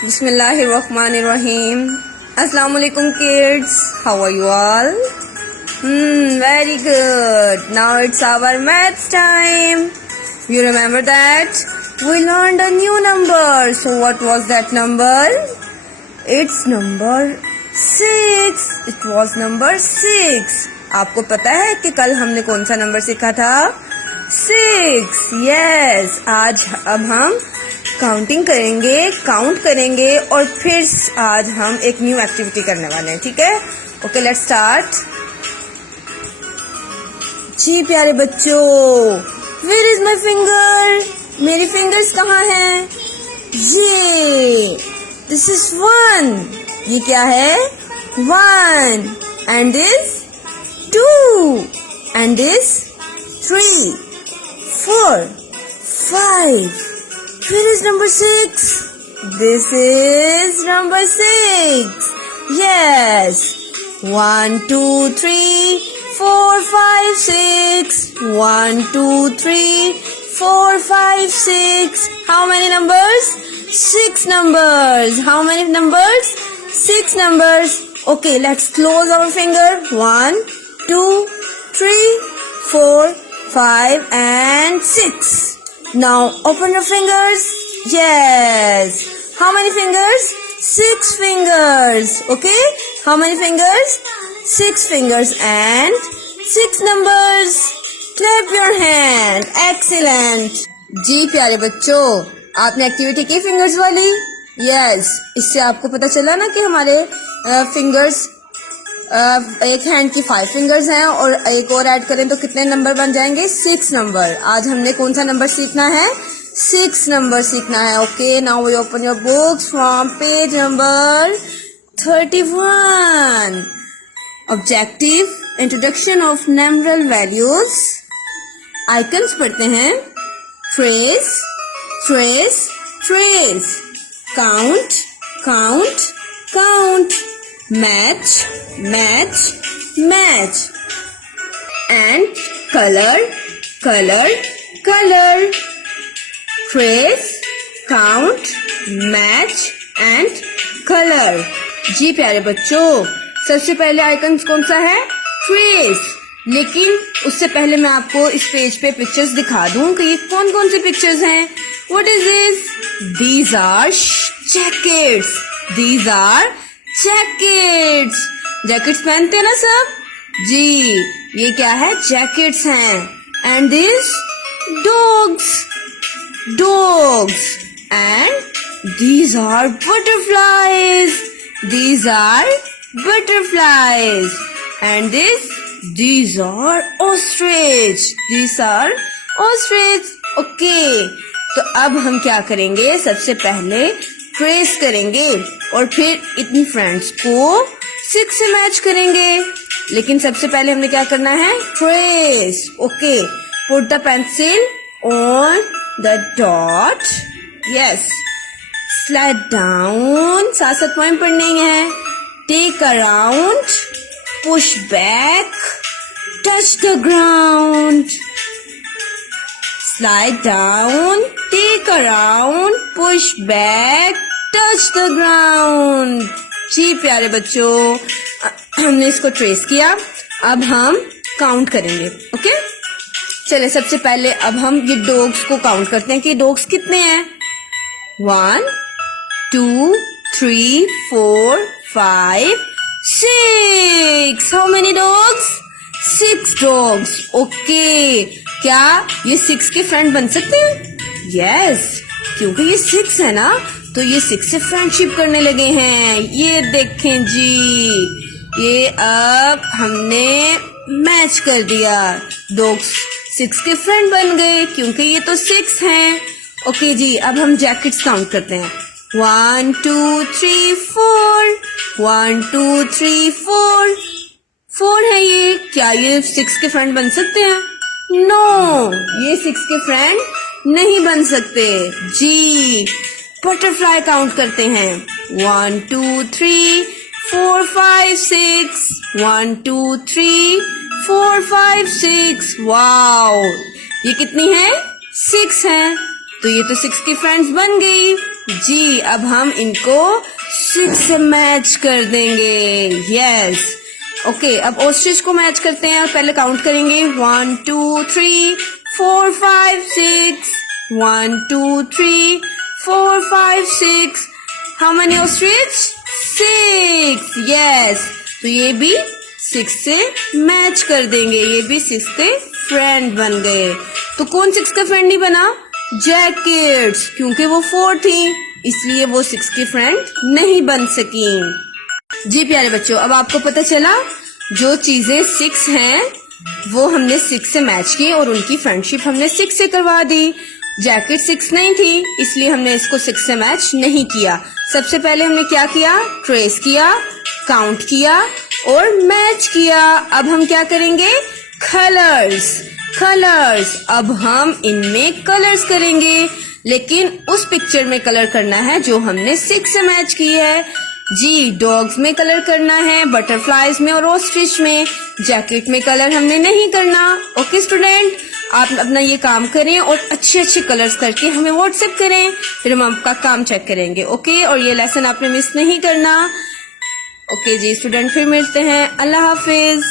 Bismillahirrahmanirrahim. Assalamualaikum kids. How are you all? Very good. Now it's our maths time. You remember that? We learned a new number. So what was that number? It's number 6. It was number 6. आपको पता है कि कल हमने कौन सा number सीखा था? 6. Yes. आज अब हम काउंटिंग करेंगे, काउंट करेंगे और फिर आज हम एक न्यू एक्टिविटी करने वाले हैं. ठीक है? Okay, let's start. जी प्यारे बच्चों, वेयर इज माई फिंगर? मेरी फिंगर्स कहाँ हैं? ये दिस इज 1. ये क्या है? 1. And this 2. And this 3, 4, 5. Where is number 6? This is number 6. Yes. 1, 2, 3, 4, 5, 6. 1, 2, 3, 4, 5, 6. How many numbers? 6 numbers. How many numbers? 6 numbers. Okay, let's close our finger. 1, 2, 3, 4, 5 and 6. Now open your fingers. Yes. How many fingers? 6 fingers. Okay. How many fingers? 6 fingers and 6 numbers. Clap your hand. Excellent. जी प्यारे बच्चों, आपने activity की fingers वाली? Yes. इससे आपको पता चला ना कि हमारे फिंगर्स एक हैंड की 5 फिंगर्स हैं और एक और ऐड करें तो कितने नंबर बन जाएंगे? 6 नंबर. आज हमने कौन सा नंबर सीखना है? 6 नंबर सीखना है. Okay, now we open your books from page number 31. Objective, introduction of numeral values. Icons पढ़ते हैं. Trace, trace, trace. Count, count, count. Match, match, match. And color, color, color. Trace, count, match and color. जी प्यारे बच्चों, सबसे पहले icon कौन सा है? Trace. लेकिन उससे पहले मैं आपको इस पेज पे पिक्चर्स दिखा दूं कि ये कौन कौन सी पिक्चर्स हैं. What is this? These are jackets. These are jackets. Jackets पहनते हैं ना सब? जी, ये क्या है? जैकेट्स हैं. And this dogs, dogs. And these are butterflies. These are butterflies. And these are ostrich. These are ostrich. Okay, तो अब हम क्या करेंगे? सबसे पहले ट्रेस करेंगे और फिर इतनी फ्रेंड्स को 6 से मैच करेंगे. लेकिन सबसे पहले हमने क्या करना है? Trace. Okay, put the pencil on the dot. Yes. Slide down. साथ साथ पॉइंट पढ़ने हैं. Take around, push back, touch the ground. Slide down, take around, push back, touch the ground. जी प्यारे बच्चों, हमने इसको ट्रेस किया. अब हम काउंट करेंगे. ओके, चले सबसे पहले अब हम ये डॉग्स को काउंट करते हैं कि डॉग्स कितने हैं. 1, 2, 3, 4, 5, 6. How many dogs? 6 dogs. Okay, क्या ये 6 के फ्रेंड बन सकते हैं? यस, क्योंकि ये 6 है ना, तो ये 6 से फ्रेंडशिप करने लगे हैं. ये देखें जी, ये अब हमने मैच कर दिया. डॉग्स 6 के फ्रेंड बन गए क्योंकि ये तो 6 हैं. ओके जी, अब हम जैकेट्स काउंट करते हैं. 1, 2, 3, 4. 1, 2, 3, 4. 4 है ये. क्या ये 6 के फ्रेंड बन सकते हैं? नो, ये 6 के फ्रेंड नहीं बन सकते. जी, बटरफ्लाई काउंट करते हैं. 1, 2, 3, 4, 5, 6. 1, 2, 3, 4, 5, 6. वाओ, ये कितनी है? 6 है. तो ये तो 6 की फ्रेंड्स बन गई. जी, अब हम इनको 6 से मैच कर देंगे। यस, ओके, अब ऑस्ट्रिच को मैच करते हैं और पहले काउंट करेंगे 1 2 3 4 5 6 1 2 3 4 5 6। How many ostrich? 6। यस, तो ये भी 6 से मैच कर देंगे, ये भी 6 के फ्रेंड बन गए। तो कौन 6 का फ्रेंड नहीं बना? जैकेट्स, क्योंकि वो 4 थी इसलिए वो 6 की फ्रेंड नहीं बन सकी। जी प्यारे बच्चों, अब आपको पता चला जो चीजें 6 हैं वो हमने 6 से मैच की और उनकी फ्रेंडशिप हमने 6 से करवा दी। जैकेट 6 नहीं थी इसलिए हमने इसको 6 से मैच नहीं किया। सबसे पहले हमने क्या किया? ट्रेस किया, काउंट किया और मैच किया। अब हम क्या करेंगे? कलर्स। अब हम इनमें कलर्स करेंगे, लेकिन उस पिक्चर में कलर करना है जो हमने 6 से मैच की है। जी, डॉग्स में कलर करना है, बटरफ्लाईज में और ऑस्ट्रिच में। जैकेट में कलर हमने नहीं करना। ओके स्टूडेंट, आप अपना ये काम करें और अच्छे अच्छे कलर्स करके हमें व्हाट्सएप करें, फिर हम आपका काम चेक करेंगे। ओके, और ये लेसन आपने मिस नहीं करना। ओके जी स्टूडेंट, फिर मिलते हैं। अल्लाह हाफिज।